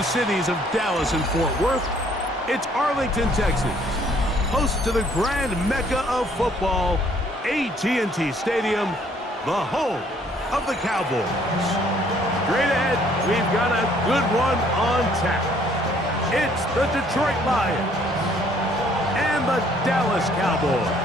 the cities of Dallas and Fort Worth, it's Arlington, Texas, host to the grand mecca of football, AT&T Stadium, the home of the Cowboys. Straight ahead, we've got a good one on tap. It's the Detroit Lions and the Dallas Cowboys.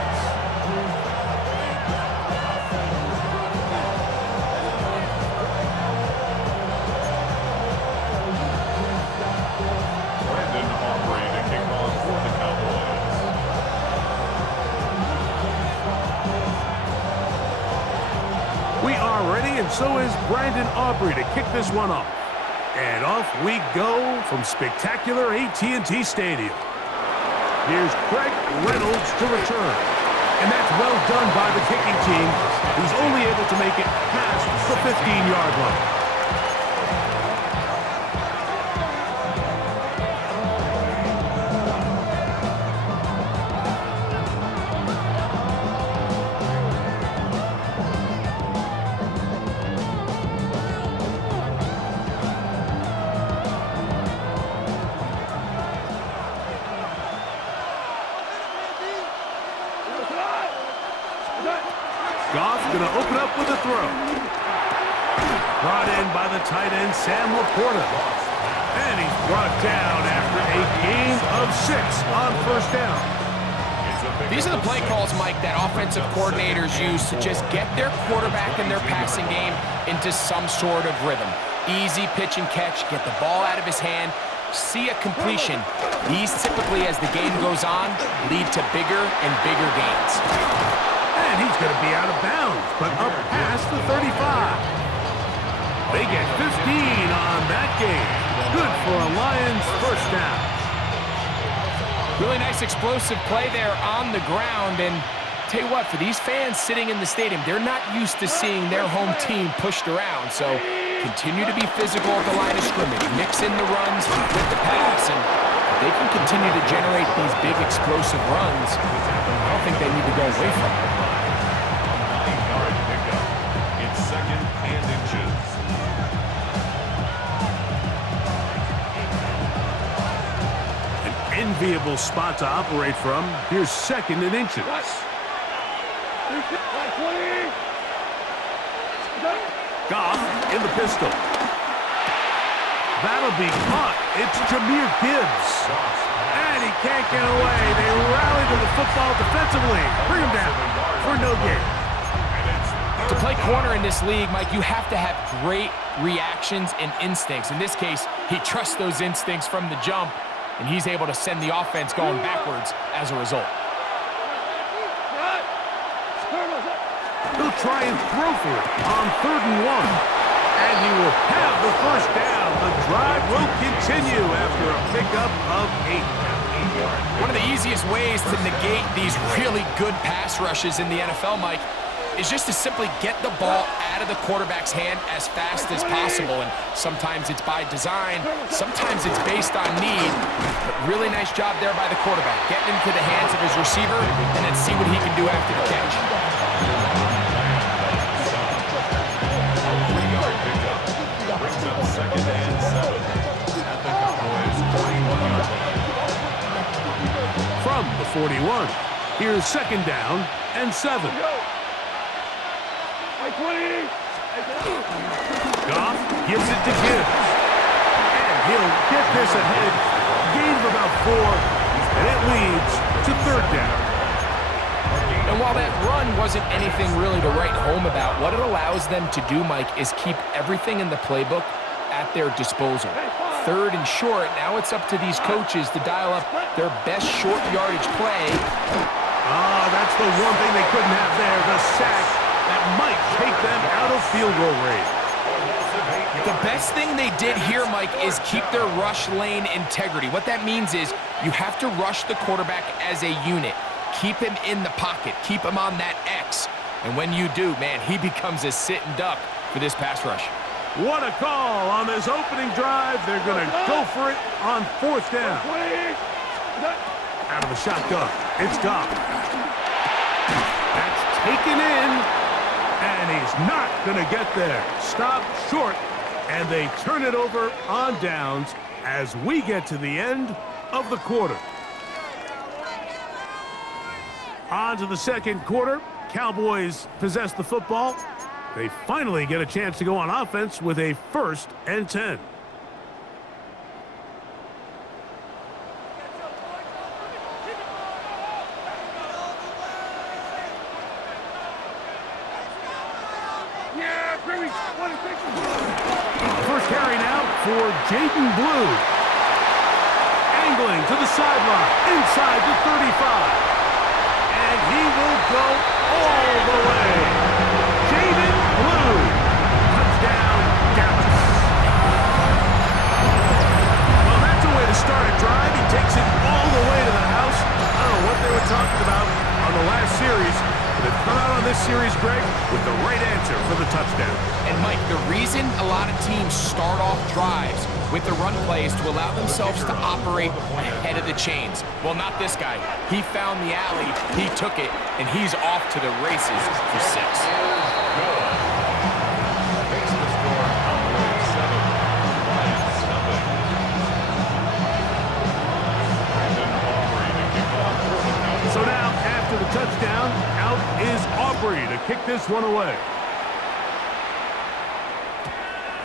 And so is Brandon Aubrey to kick this one off. And off we go from spectacular AT&T Stadium. Here's Craig Reynolds to return. And that's well done by the kicking team, who's only able to make it past the 15-yard line. Goff's going to open up with a throw. Brought in by the tight end, Sam Laporta. And he's brought down after a gain of 6 on first down. These are the play calls, Mike, that offensive coordinators use to just get their quarterback and their passing game into some sort of rhythm. Easy pitch and catch, get the ball out of his hand, see a completion. These typically, as the game goes on, lead to bigger and bigger gains. And he's going to be out of bounds, but up past the 35. They get 15 on that game. Good for a Lions first down. Really nice explosive play there on the ground. And tell you what, for these fans sitting in the stadium, they're not used to seeing their home team pushed around. So continue to be physical at the line of scrimmage. Mix in the runs with the pass. And if they can continue to generate these big explosive runs, I don't think they need to go away from it. Enviable spot to operate from. Here's 2nd and inches. Goff in the pistol. That'll be caught. It's Jahmyr Gibbs. And he can't get away. They rally to the football defensively. Bring him down for no gain. To play corner in this league, Mike, you have to have great reactions and instincts. In this case, he trusts those instincts from the jump, and he's able to send the offense going backwards as a result. He'll try and throw for it on 3rd and 1. And he will have the first down. The drive will continue after a pickup of 8. One of the easiest ways to negate these really good pass rushes in the NFL, Mike, is just to simply get the ball out of the quarterback's hand as fast as possible. And sometimes it's by design, sometimes it's based on need. But really nice job there by the quarterback, getting into the hands of his receiver, and then see what he can do after the catch. Three-yard pickup. Brings up 2nd and 7 at the Cowboys' 41-yard line. From the 41, here's 2nd down and 7. Goff gives it to Gibbs. And he'll get this ahead. Gain of about 4. And it leads to 3rd down. And while that run wasn't anything really to write home about, what it allows them to do, Mike, is keep everything in the playbook at their disposal. 3rd and short, now it's up to these coaches to dial up their best short yardage play. That's the one thing they couldn't have there, the sack that might take them out of field goal range. The best thing they did here, Mike, is keep their rush lane integrity. What that means is you have to rush the quarterback as a unit. Keep him in the pocket. Keep him on that X. And when you do, man, he becomes a sit and duck for this pass rush. What a call on this opening drive. They're going to go for it on 4th down. Out of the shotgun, it's Goff. That's taken in, and he's not going to get there. Stop short, and they turn it over on downs as we get to the end of the quarter. On to the second quarter. Cowboys possess the football. They finally get a chance to go on offense with a 1st and 10. First carry now for Jaden Blue. Angling to the sideline, inside the 35. And he will go all the way. Jaden Blue. Touchdown, Dallas. Well, that's a way to start a drive. He takes it all the way to the house. I don't know what they were talking about on the last series. They've come out on this series, Greg, with the right answer for the touchdown. And, Mike, the reason a lot of teams start off drives with the run plays to allow themselves to operate ahead of the chains. Well, not this guy. He found the alley, he took it, and he's off to the races for 6. Makes the score Cowboys 7, Lions nothing. Brandon Aubrey to kick off for the Cowboys. So now, after the touchdown, out is Aubrey to kick this one away.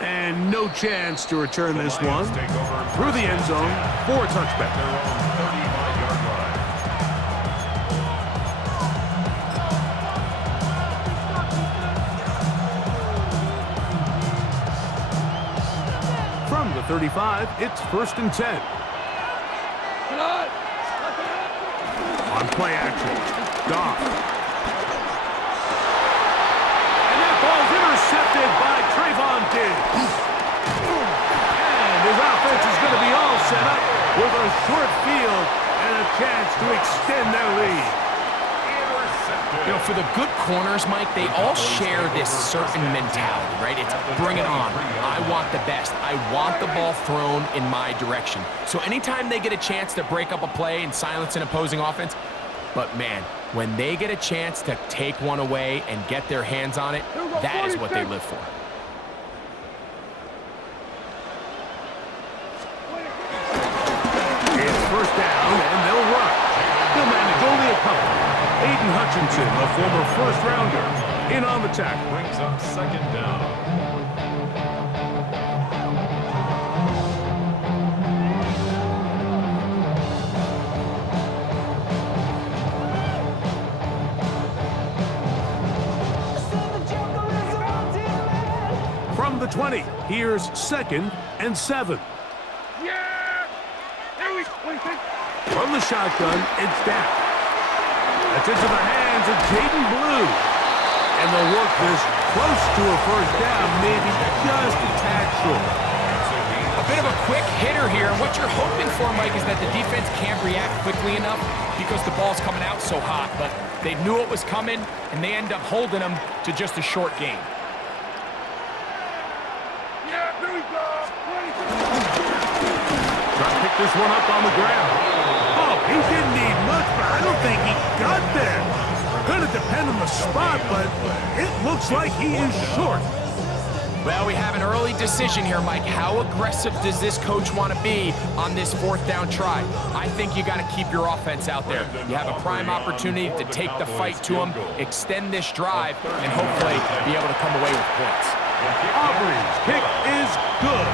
And no chance to return this one through the end zone for a touchback. Their own 35-yard line. From the 35, it's 1st and 10. On play action, Goff. And that ball's intercepted by Trayvon Diggs. And his offense is going to be all set up with a short field and a chance to extend their lead. You know, for the good corners, Mike, they all share this certain mentality, right? It's bring it on. I want the best. I want the ball thrown in my direction. So anytime they get a chance to break up a play and silence an opposing offense, but man, when they get a chance to take one away and get their hands on it, that is what they live for. It's 1st down, and they'll run. They'll manage only a couple. Aiden Hutchinson, a former 1st-rounder, in on the tackle. Brings up 2nd down. From the 20, here's 2nd and 7. From the shotgun, it's Dak. That's into the hands of Jaden Blue. And they'll work this close to a 1st down, maybe just a tad short. A bit of a quick hitter here, and what you're hoping for, Mike, is that the defense can't react quickly enough because the ball's coming out so hot, but they knew it was coming, and they end up holding them to just a short game. Trying to pick this one up on the ground. Oh, he didn't need much, but I don't think he got there. Going to depend on the spot, but it looks like he is short. Well, we have an early decision here, Mike. How aggressive does this coach want to be on this 4th down try? I think you got to keep your offense out there. You have a prime opportunity to take the fight to them, extend this drive, and hopefully be able to come away with points. Aubrey's kick is good.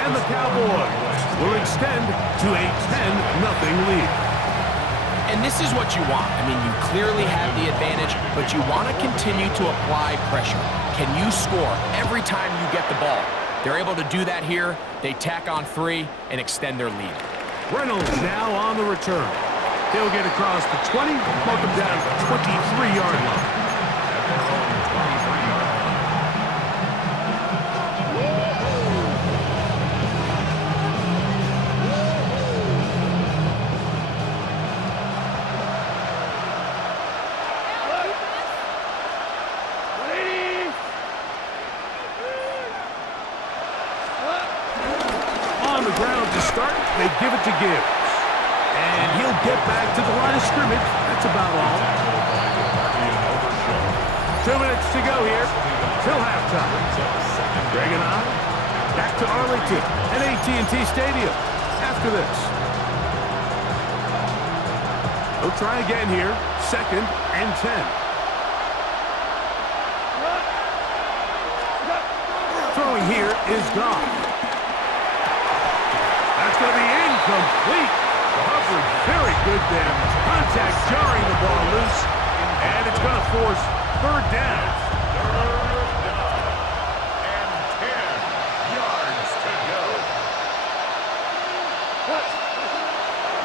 And the Cowboys will extend to a 10-0 lead. And this is what you want. I mean, you clearly have the advantage, but you want to continue to apply pressure. Can you score every time you get the ball? They're able to do that here. They tack on 3 and extend their lead. Reynolds now on the return. He'll get across the 20, mark him down at the 23-yard line. At their own 23-yard line. On the ground to start, they give it to Gibbs. And he'll get back to the line of scrimmage. That's about all. 2 minutes to go here till halftime. Greg and I Back to Arlington at AT&T Stadium after this. He'll try again here. 2nd and 10. Throwing here is Goff. That's going to be incomplete. Coverage very good there. Contact jarring the ball loose. And it's going to force 3rd down. 3rd down. And 10 yards to go.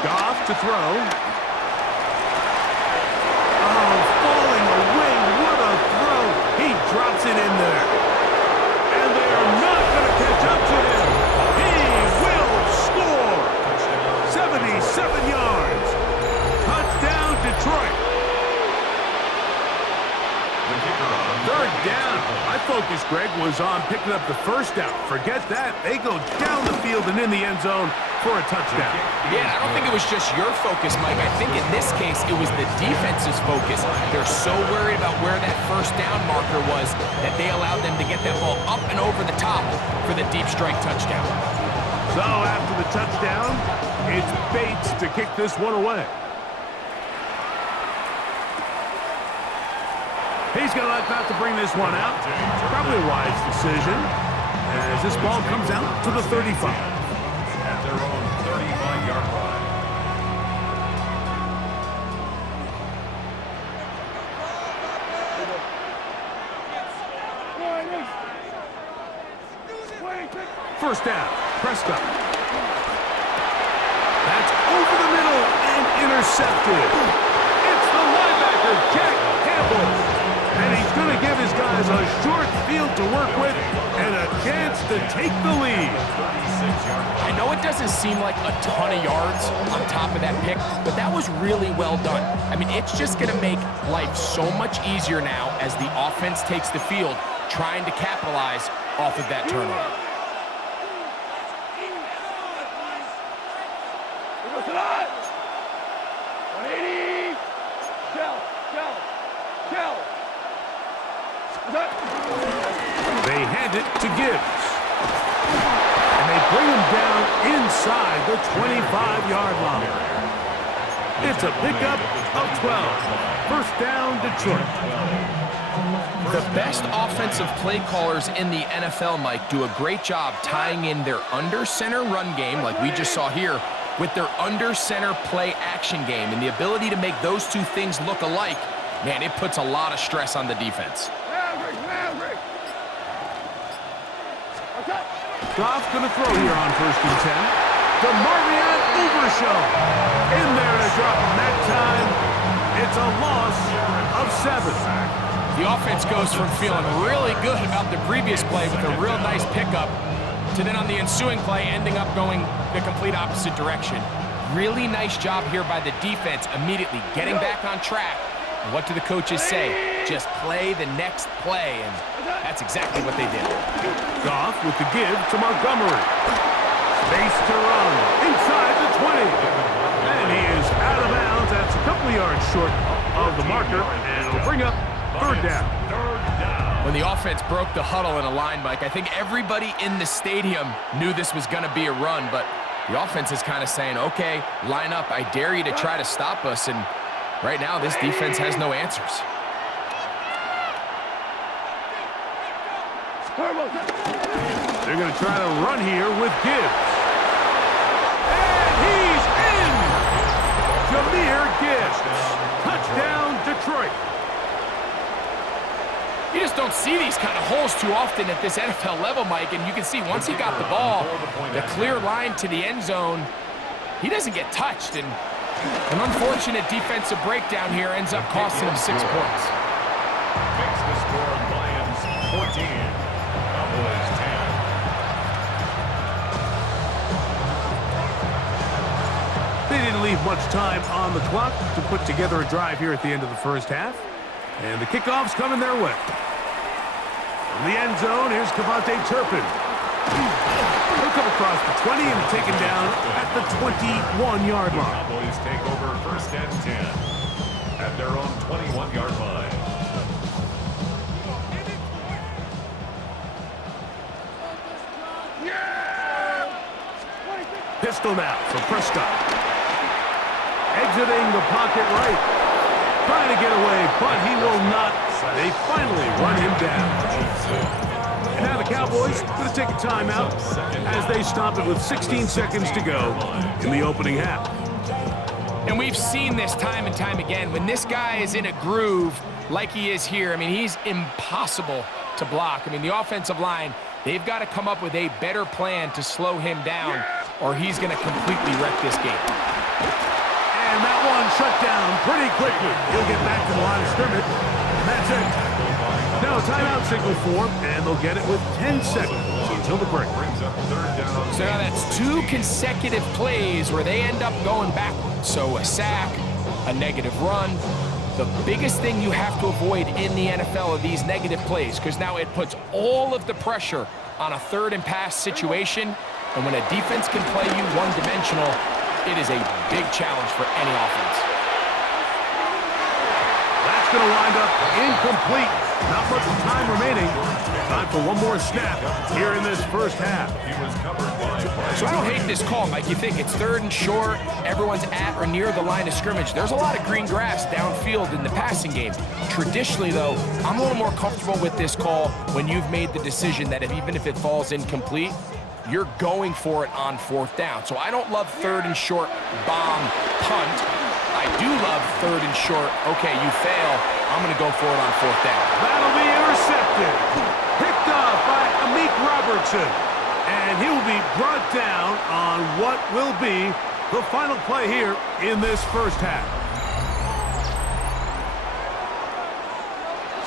Goff to throw. Oh, falling away. What a throw. He drops it in there. And they are not going to catch up to him. He will score. 77 yards. Touchdown, Detroit. 3rd down. My focus, Greg, was on picking up the 1st down. Forget that. They go down the field and in the end zone for a touchdown. Yeah, I don't think it was just your focus, Mike. I think in this case, it was the defense's focus. They're so worried about where that 1st down marker was that they allowed them to get that ball up and over the top for the deep strike touchdown. So after the touchdown, it's Bates to kick this one away. He's going to elect not to bring this one out. Probably a wise decision as this ball comes out to the 35. At their own 35-yard line. First down, Prescott. That's over the middle and intercepted. It's the linebacker, Jack Campbell. And he's going to give his guys a short field to work with and a chance to take the lead. I know it doesn't seem like a ton of yards on top of that pick, but that was really well done. I mean, it's just going to make life so much easier now as the offense takes the field, trying to capitalize off of that turnover. They hand it to Gibbs. And they bring him down inside the 25-yard line. It's a pickup of 12. First down, Detroit. The best offensive play callers in the NFL, Mike, do a great job tying in their under-center run game, like we just saw here, with their under-center play action game. And the ability to make those two things look alike, man, it puts a lot of stress on the defense. Goff's going to throw here on 1st and 10. The Marvion Overshow. In there to drop him that time. It's a loss of 7. The offense goes from feeling really good about the previous play with a real nice pickup to then on the ensuing play ending up going the complete opposite direction. Really nice job here by the defense immediately getting back on track. And what do the coaches say? Just play the next play, and that's exactly what they did. Goff with the give to Montgomery. Space to run inside the 20. And he is out of bounds. That's a couple of yards short of the marker, and it'll bring up 3rd down. When the offense broke the huddle in a line, Mike, I think everybody in the stadium knew this was going to be a run, but the offense is kind of saying, okay, line up. I dare you to try to stop us, and right now this defense has no answers. They're going to try to run here with Gibbs. And he's in! Jahmyr Gibbs. Touchdown, Detroit. You just don't see these kind of holes too often at this NFL level, Mike, and you can see once he got the ball, the clear line to the end zone, he doesn't get touched, and an unfortunate defensive breakdown here ends up costing him 6 points. Makes the score Lions 14, Cowboys 10. They didn't leave much time on the clock to put together a drive here at the end of the 1st half. And the kickoff's coming their way. From the end zone, here's Kevontae Turpin. He'll come across the 20 and taken down at the 21-yard line. Cowboys take over 1st and 10 at their own 21-yard line. Pistol now for Prescott. Exiting the pocket right. Trying to get away, but he will not. They finally run him down. And now the Cowboys going to take a timeout as they stop it with 16 seconds to go in the opening half. And we've seen this time and time again. When this guy is in a groove like he is here, I mean, he's impossible to block. I mean, the offensive line, they've got to come up with a better plan to slow him down, or he's going to completely wreck this game. And that one shut down pretty quickly. He'll get back to the line of scrimmage. And that's it. Now a timeout signal for him, and they'll get it with 10 seconds until the break. So now that's 2 consecutive plays where they end up going backwards. So a sack, a negative run. The biggest thing you have to avoid in the NFL are these negative plays, because now it puts all of the pressure on a 3rd and pass situation. And when a defense can play you one-dimensional, it is a big challenge for any offense. That's going to wind up incomplete. Not much time remaining. Time for one more snap here in this first half. So I don't hate this call, Mike. You think it's 3rd and short, everyone's at or near the line of scrimmage. There's a lot of green grass downfield in the passing game. Traditionally, though, I'm a little more comfortable with this call when you've made the decision that even if it falls incomplete, you're going for it on 4th down. So I don't love 3rd and short bomb punt. I do love 3rd and short, okay, you fail, I'm going to go for it on 4th down. That'll be intercepted. Picked off by Amik Robertson. And he will be brought down on what will be the final play here in this first half.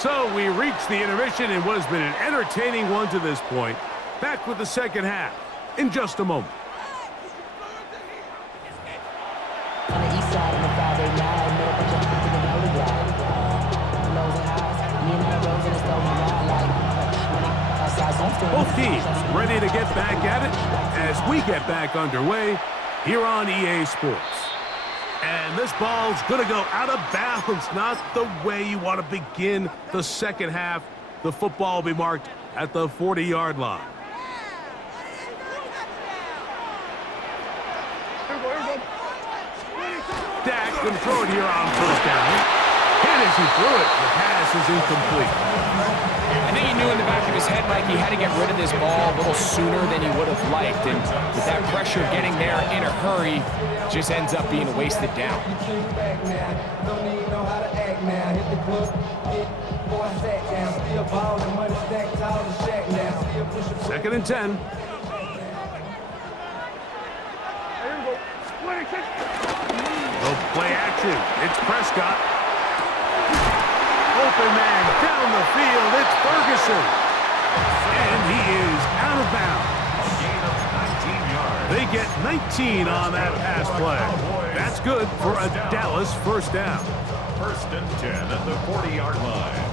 So we reach the intermission in what has been an entertaining one to this point. Back with the second half in just a moment. On the east side of the 589, no bunch of people in the holy ground. Lows and highs, me and my rose in the stove and ride like outside something. Both teams ready to get back at it as we get back underway here on EA Sports. And this ball's going to go out of bounds, not the way you want to begin the second half. The football will be marked at the 40-yard line. Dak can throw it here on 1st down. And as he threw it, the pass is incomplete. I think he knew in the back of his head, Mike, he had to get rid of this ball a little sooner than he would have liked. And with that pressure getting there in a hurry, just ends up being a wasted down. Second and 10. No play action. It's Prescott. Open man down the field. It's Ferguson. And he is out of bounds. They get 19 on that pass play. That's good for a Dallas 1st down. 1st and 10 at the 40-yard line.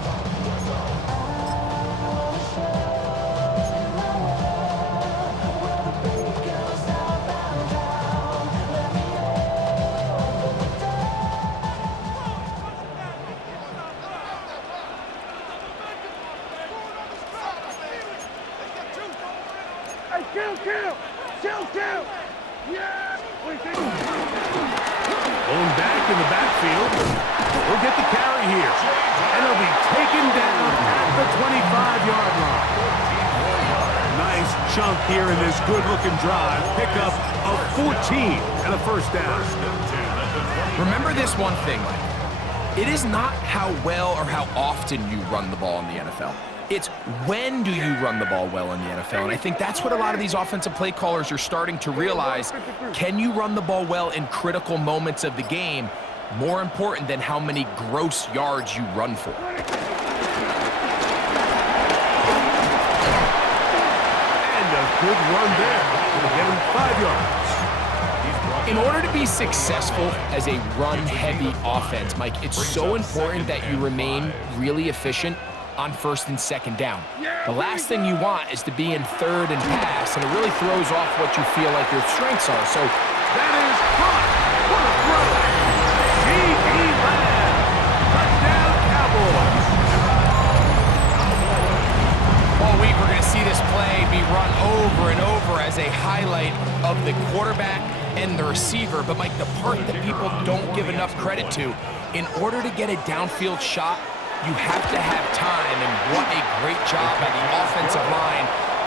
Pulling back in the backfield. We'll get the carry here. And he'll be taken down at the 25-yard line. Nice chunk here in this good-looking drive. Pickup of 14 and a 1st down. Remember this one thing, Mike. It is not how well or how often you run the ball in the NFL. It's when do you run the ball well in the NFL. And I think that's what a lot of these offensive play callers are starting to realize. Can you run the ball well in critical moments of the game? More important than how many gross yards you run for. And a good run there. Gonna get him 5 yards. In order to be successful as a run-heavy offense, Mike, it's so important that you remain really efficient on 1st and 2nd down. The last thing you want is to be in 3rd and pass, and it really throws off what you feel like your strengths are. So that is caught. What a throw. C.D. Lamb. Touchdown, Cowboys. Well, we've think we're going to see this play be run over and over as a highlight of the quarterback and the receiver. But, Mike, the part that people don't give enough credit to, in order to get a downfield shot, you have to have time, and what a great job by the offensive line,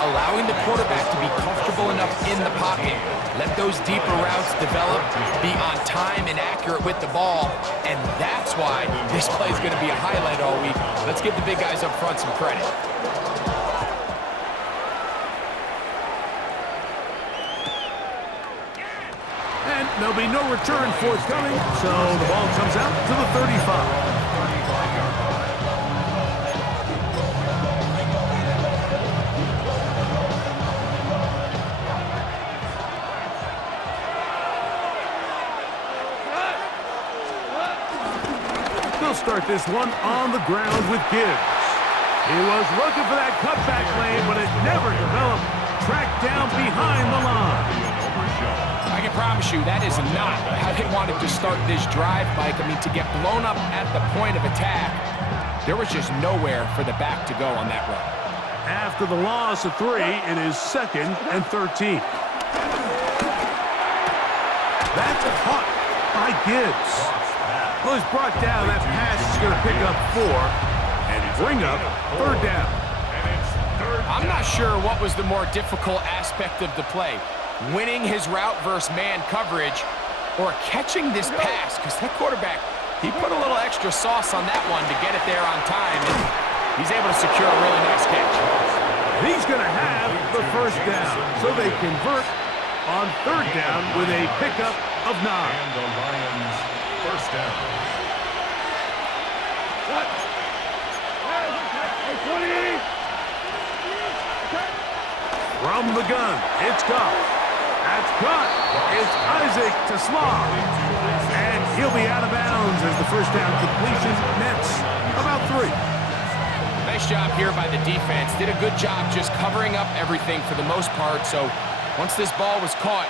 allowing the quarterback to be comfortable enough in the pocket, let those deeper routes develop, be on time and accurate with the ball, and that's why this play is going to be a highlight all week. Let's give the big guys up front some credit. And there'll be no return forthcoming, so the ball comes out to the 35. They'll start this one on the ground with Gibbs. He was looking for that cutback lane, but it never developed. Tracked down behind the line. I can promise you that is not how they wanted to start this drive, Mike. I mean, to get blown up at the point of attack, there was just nowhere for the back to go on that run. After the loss of 3, it is 2nd and 13. That's caught by Gibbs. Well, he's brought down. That pass is going to pick up 4 and bring up 3rd down. I'm not sure what was the more difficult aspect of the play, winning his route versus man coverage or catching this pass, because that quarterback, he put a little extra sauce on that one to get it there on time, and he's able to secure a really nice catch. He's going to have the 1st down, so they convert on 3rd down with a pickup of 9. And the Lions 1st down. From the gun, it's Goff. That's caught. It's Isaac to Slaw. And he'll be out of bounds as the 1st down completion nets about 3. Nice job here by the defense. Did a good job just covering up everything for the most part. So once this ball was caught,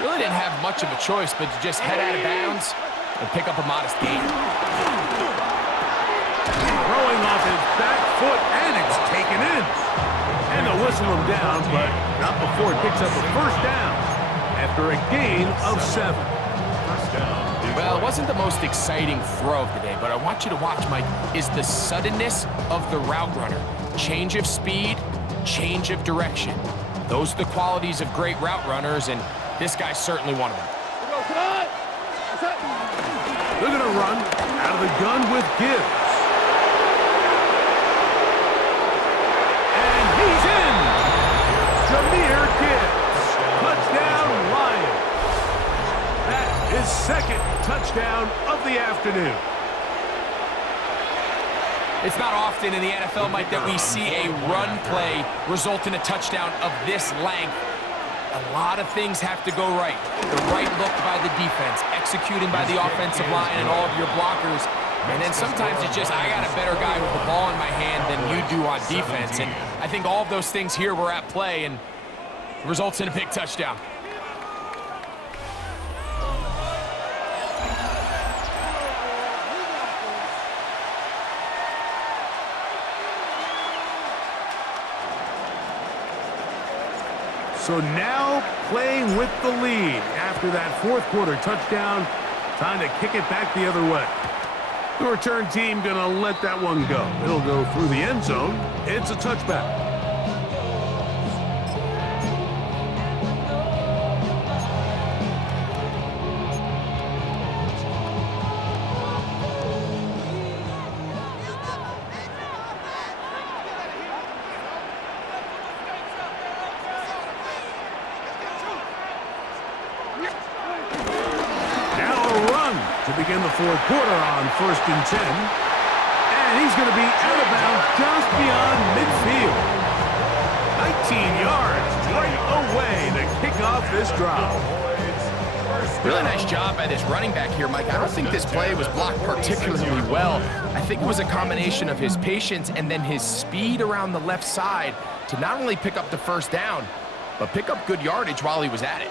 really didn't have much of a choice but to just head out of bounds and pick up a modest gain. Throwing off his back foot, and it's taken in. And they'll whistle him down, but not before it picks up a 1st down after a gain of 7. Well, it wasn't the most exciting throw of the day, but I want you to watch, Mike, is the suddenness of the route runner. Change of speed, change of direction. Those are the qualities of great route runners, and this guy's certainly one of them. They're going to run out of the gun with Gibbs. And he's in! Jahmyr Gibbs. Touchdown, Lions. That is 2nd touchdown of the afternoon. It's not often in the NFL, Mike, that we see a run play result in a touchdown of this length. A lot of things have to go right. The right look by the defense, executing by the offensive line and all of your blockers. And then sometimes it's just, I got a better guy with the ball in my hand than you do on defense. And I think all of those things here were at play and results in a big touchdown. So now playing with the lead after that 4th quarter touchdown. Time to kick it back the other way. The return team going to let that one go. It'll go through the end zone. It's a touchback. To begin the 4th quarter on 1st and 10. And he's going to be out of bounds just beyond midfield. 19 yards right away to kick off this drive. Really nice job by this running back here, Mike. I don't think this play was blocked particularly well. I think it was a combination of his patience and then his speed around the left side to not only pick up the 1st down, but pick up good yardage while he was at it.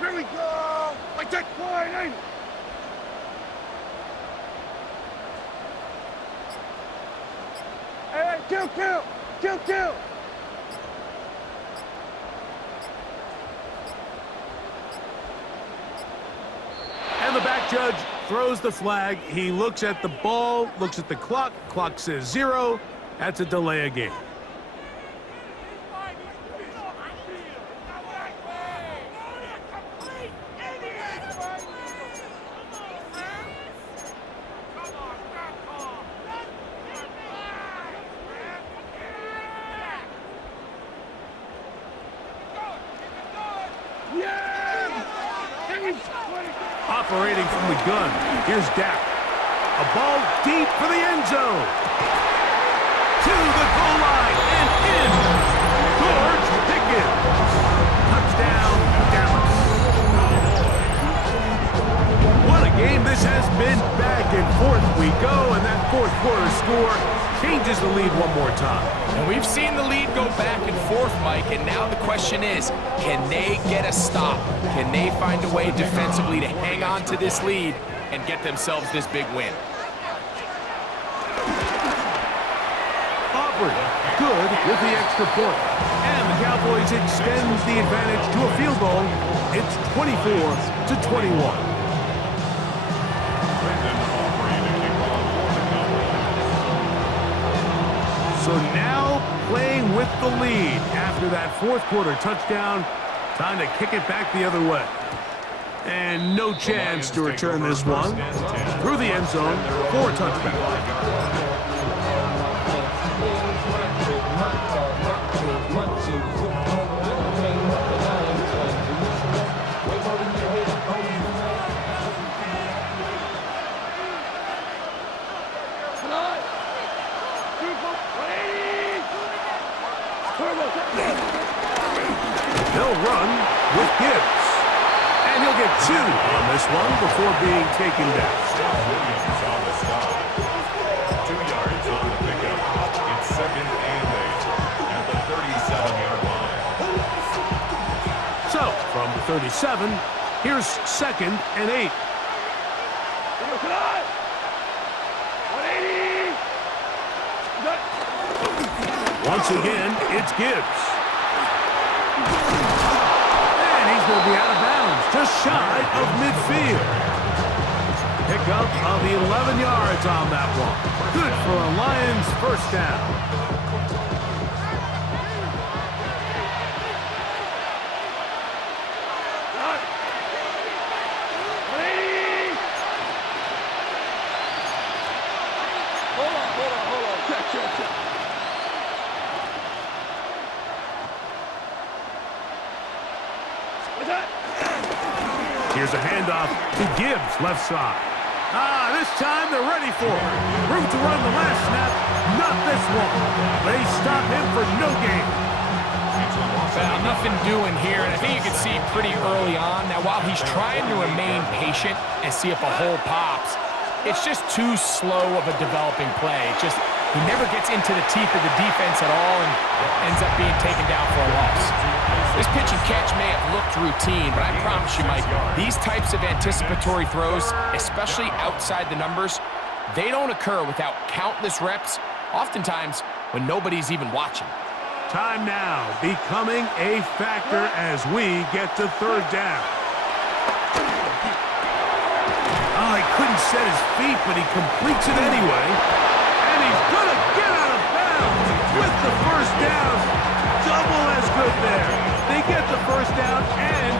Here we go! Like that point, ain't it? Kill, kill! Kill, kill! And the back judge throws the flag. He looks at the ball, looks at the clock. Clock says 0. That's a delay of game. Operating from the gun, here's Dak. A ball deep for the end zone. To the goal line and in. George Pickens. Touchdown, Dallas. What a game this has been. Back and forth we go, and that fourth quarter score changes the lead one more time. And we've seen the lead go back and forth, Mike, and now the question is, can they get a stop? Can they find a way defensively to hang on to this lead and get themselves this big win? Aubrey, good with the extra point. And the Cowboys extend the advantage to a field goal. It's 24-21. So now playing with the lead after that fourth quarter touchdown. Time to kick it back the other way. And no chance to return this one. Through the end zone for a touchback. They'll run with Gibbs. And he'll get 2 on this one before being taken down. Williams on the stop. 2 yards on the pickup. It's 2nd and 8 at the 37-yard line. So, from the 37, here's 2nd and 8. Once again, it's Gibbs. And he's going to be out of bounds, just shy of midfield. Pickup of 11 yards on that one. Good for a Lions first down. Here's a handoff to Gibbs, left side. This time they're ready for it. Room to run the last snap. Not this one. They stop him for no gain. Well, nothing doing here, and I think you can see pretty early on. Now, while he's trying to remain patient and see if a hole pops, it's just too slow of a developing play. He never gets into the teeth of the defense at all and ends up being taken down for a loss. This pitch and catch may have looked routine, but I promise you, Mike, these types of anticipatory throws, especially outside the numbers, they don't occur without countless reps, oftentimes when nobody's even watching. Time now becoming a factor as we get to third down. He couldn't set his feet, but he completes it anyway. And he's going to get out of bounds with the first down. Double as good there. They get the first down and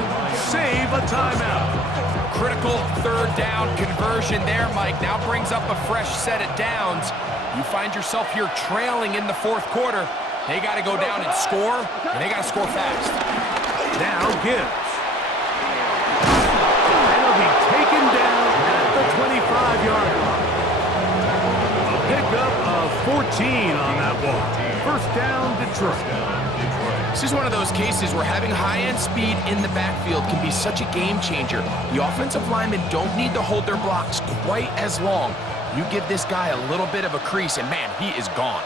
save a timeout. Critical third down conversion there, Mike. Now brings up a fresh set of downs. You find yourself here trailing in the fourth quarter. They got to go down and score, and they got to score fast. Now Gibbs. And he'll be taken down at the 25-yard line. A pickup of 14 on that one. First down, Detroit. This is one of those cases where having high-end speed in the backfield can be such a game changer. The offensive linemen don't need to hold their blocks quite as long. You give this guy a little bit of a crease, and man, he is gone.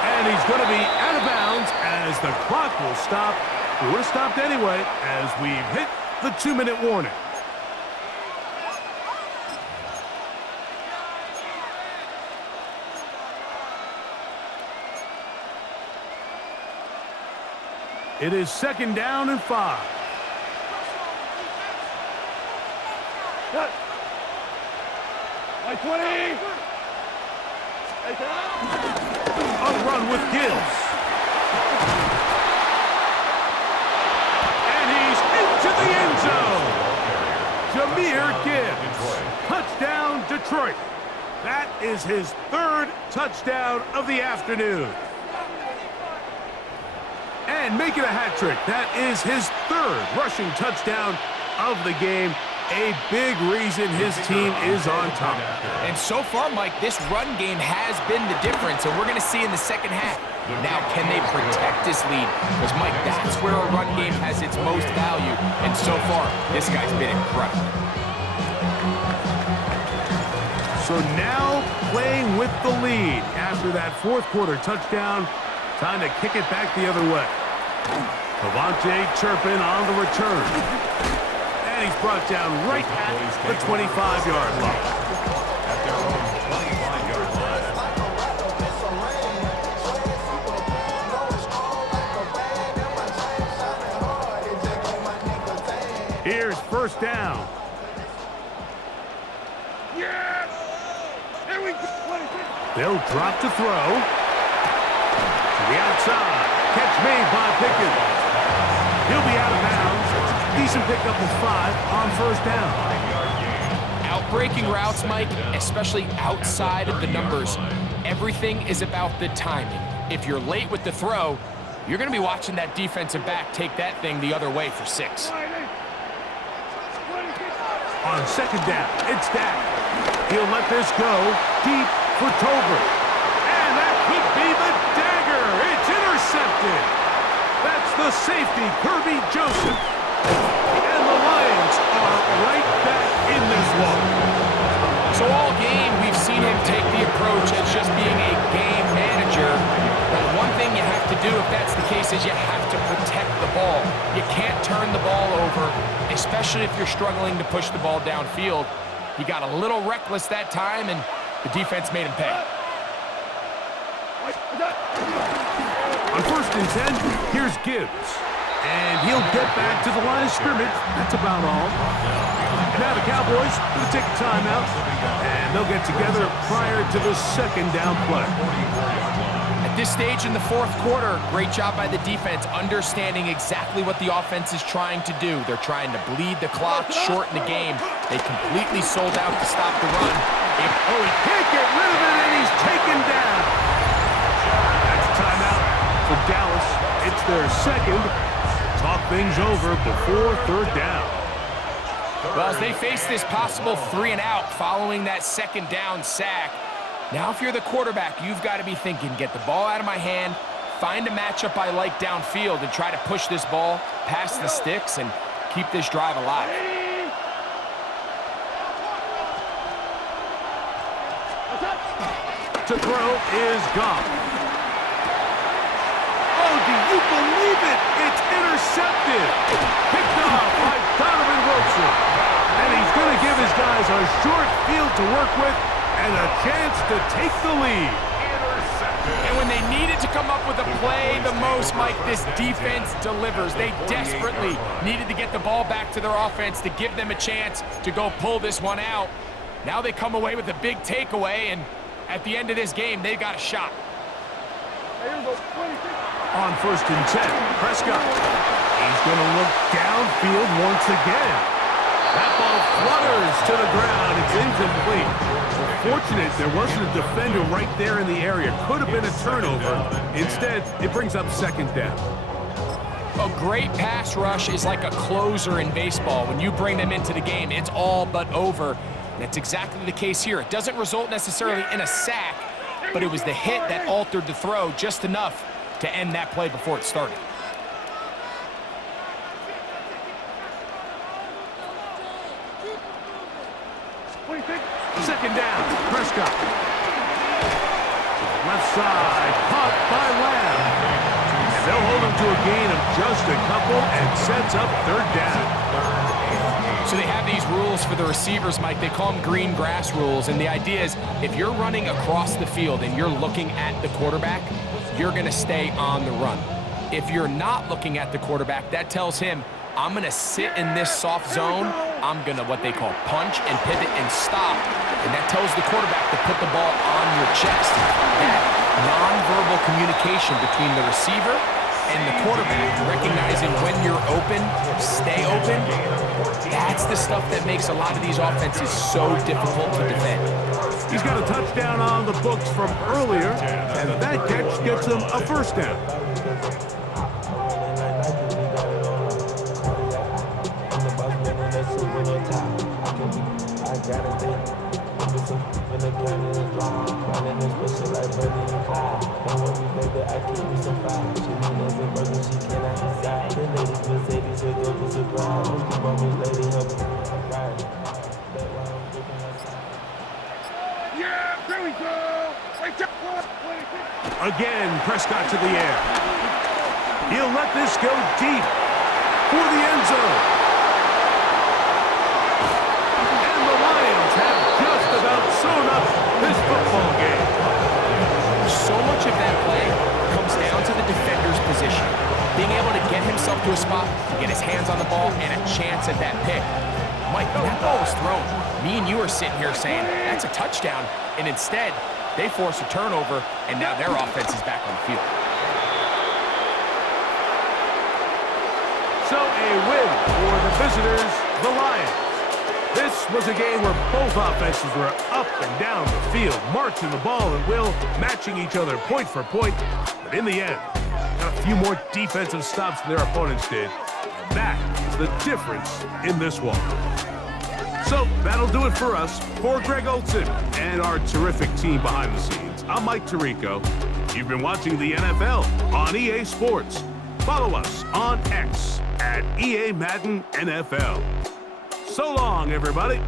And he's going to be out of bounds as the clock will stop. It would have stopped anyway as we've hit the 2-minute warning. It is 2nd down and 5. Cut. By 20. A run with Gibbs. And he's into the end zone. Jahmyr Gibbs. Touchdown, Detroit. That is his 3rd touchdown of the afternoon. And making a hat trick. That is his 3rd rushing touchdown of the game. A big reason his team is on top. And so far, Mike, this run game has been the difference, and we're going to see in the second half. Now, can they protect this lead? Because, Mike, that's where a run game has its most value. And so far, this guy's been incredible. So now playing with the lead after that 4th quarter touchdown. Time to kick it back the other way. Cavante Turpin on the return. And he's brought down right at the 25-yard line. At their own 25-yard line. Here's 1st down. Yes! Here we go. They'll drop to throw. To the outside. Catch made by Pickens. He'll be out of bounds. Decent pickup of 5 on 1st down. Outbreaking routes, Mike, especially outside of the numbers, everything is about the timing. If you're late with the throw, you're going to be watching that defensive back take that thing the other way for 6. On 2nd down, it's Dak. He'll let this go deep for Tolbert. And that could be the dagger. It's intercepted. That's the safety, Kirby Joseph. And the Lions are right back in this one. So all game, we've seen him take the approach as just being a game manager. But one thing you have to do if that's the case is you have to protect the ball. You can't turn the ball over, especially if you're struggling to push the ball downfield. He got a little reckless that time, and the defense made him pay. On 1st and 10, here's Gibbs. And he'll get back to the line of scrimmage. That's about all. And now the Cowboys will take a timeout, and they'll get together prior to the 2nd down play. At this stage in the 4th quarter, great job by the defense, understanding exactly what the offense is trying to do. They're trying to bleed the clock, shorten the game. They completely sold out to stop the run. Oh, he can't get rid of it, and he's taken down. That's a timeout for Dallas. It's their 2nd. Talk things over before 3rd down. Well, as they face this possible 3 and out following that 2nd down sack, now if you're the quarterback, you've got to be thinking, get the ball out of my hand, find a matchup I like downfield, and try to push this ball past the sticks and keep this drive alive. To throw is gone. Oh, do you believe it? It's intercepted. Picked off by Donovan Wilson. And he's going to give his guys a short field to work with and a chance to take the lead. And when they needed to come up with a play the most, Mike, this defense delivers. They desperately needed to get the ball back to their offense to give them a chance to go pull this one out. Now they come away with a big takeaway, and at the end of this game, they've got a shot. On 1st and 10, Prescott. He's going to look downfield once again. That ball flutters to the ground. It's incomplete. Fortunate there wasn't a defender right there in the area. Could have been a turnover. Instead, it brings up 2nd down. A great pass rush is like a closer in baseball. When you bring them into the game, it's all but over. And that's exactly the case here. It doesn't result necessarily in a sack, but it was the hit that altered the throw just enough to end that play before it started. Second down, Prescott. Left side, caught by Lamb. And they'll hold him to a gain of just a couple and sets up 3rd down. So they have these rules for the receivers, Mike. They call them green grass rules. And the idea is if you're running across the field and you're looking at the quarterback, you're going to stay on the run. If you're not looking at the quarterback, that tells him, I'm going to sit in this soft zone. I'm going to what they call punch and pivot and stop. And that tells the quarterback to put the ball on your chest. That nonverbal communication between the receiver and the quarterback, recognizing when you're open, stay open, that's the stuff that makes a lot of these offenses so difficult to defend. He's got a touchdown on the books from earlier, and that catch gets him a first down. Yeah, there we go. Again, Prescott to the air. He'll let this go deep for the end zone. And the Lions have just about sewn up this football game. So much of that play comes down to the defender's position. Being able to get himself to a spot, to get his hands on the ball, and a chance at that pick. Mike, when that ball was thrown, me and you are sitting here saying, that's a touchdown, and instead, they force a turnover, and now their offense is back on the field. So a win for the visitors, the Lions. This was a game where both offenses were up and down the field, marching the ball at will, matching each other point for point. But in the end, got a few more defensive stops than their opponents did. And that is the difference in this one. So that'll do it for us. For Greg Olson and our terrific team behind the scenes, I'm Mike Tirico. You've been watching the NFL on EA Sports. Follow us on X at EA Madden NFL. So long, everybody.